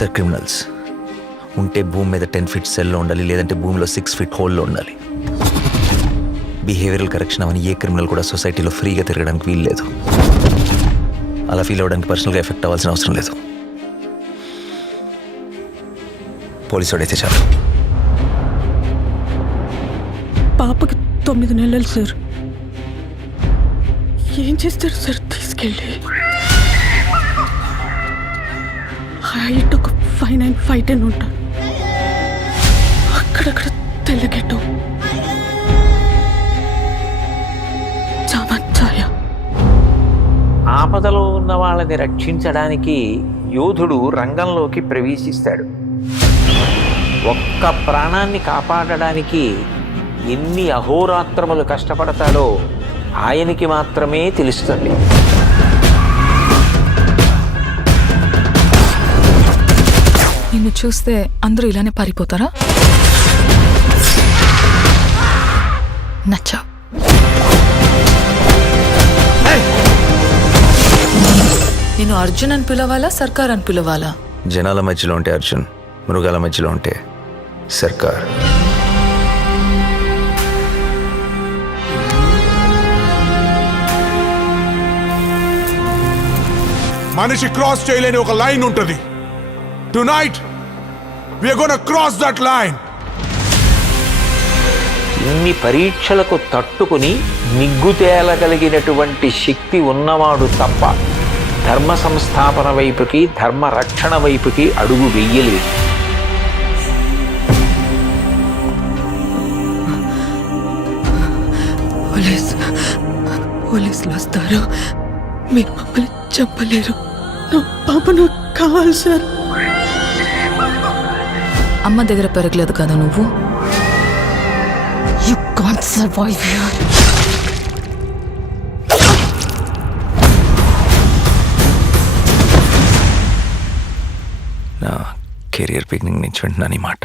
Sir criminals ఉంటే భూమి మీద 10 feet సెల్లో ఉండాలి, లేదంటే భూమిలో 6 feet హోల్లో ఉండాలి. బిహేవియరల్ కరెక్షన్ అవని ఏ క్రిమినల్ కూడా సొసైటీలో ఫ్రీగా తిరగడానికి వీలు లేదు. అలా ఫీల్ అవ్వడానికి పర్సనల్గా ఎఫెక్ట్ అవ్వాల్సిన అవసరం లేదు. పోలీసు వాడైతే చాలు. పాపకి 9 నెలలు సార్. ఏం చేస్తారు సార్ తీసుకెళ్ళి? హైట్ ఒక 5'9", 5'10" ఉంటారు. అక్కడక్కడ తెల్లగెట్టు చామచ్చాయ. ఆపదలో ఉన్న వాళ్ళని రక్షించడానికి యోధుడు రంగంలోకి ప్రవేశిస్తాడు. ఒక్క ప్రాణాన్ని కాపాడడానికి ఎన్ని అహోరాత్రములు కష్టపడతాడో ఆయనకి మాత్రమే తెలుస్తుంది. నిన్ను చూస్తే అందరూ ఇలానే పారిపోతారా? నచ్చా. నేను అర్జున్ అని పిలవాలా, సర్కార్ అని పిలవాలా? జనాల మధ్యలో ఉంటే అర్జున్, మృగాల మధ్యలో ఉంటే సర్కార్. మనిషి క్రాస్ చేయలేని ఒక లైన్ ఉంటుంది. Tonight we are gonna cross that line. ఇన్ని పరీక్షలకు తట్టుకుని నిగ్గు తేలగలిగినటువంటి శక్తి ఉన్నవాడు తప్ప ధర్మ సంస్థాపన వైపుకి, ధర్మ రక్షణ వైపుకి అడుగు వెయ్యలేదు. పోలీసులు వస్తారు. మీరు మమ్మల్ని చెప్పలేరు. నా పాప నాకు కావాలి సార్. అమ్మ దగ్గర పెరగలేదు కదా నువ్వు? You can't survive here. నా కెరియర్ బిగినింగ్ నుంచి వింటున్నాను ఈ మాట.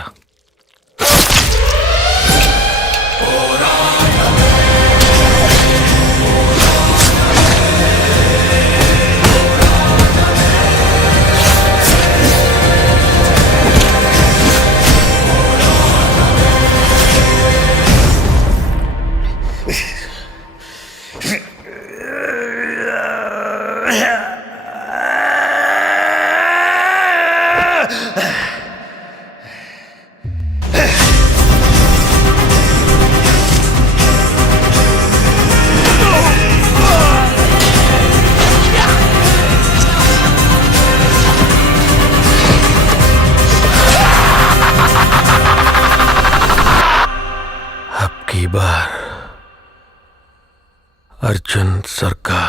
बार अर्जुन सरकार.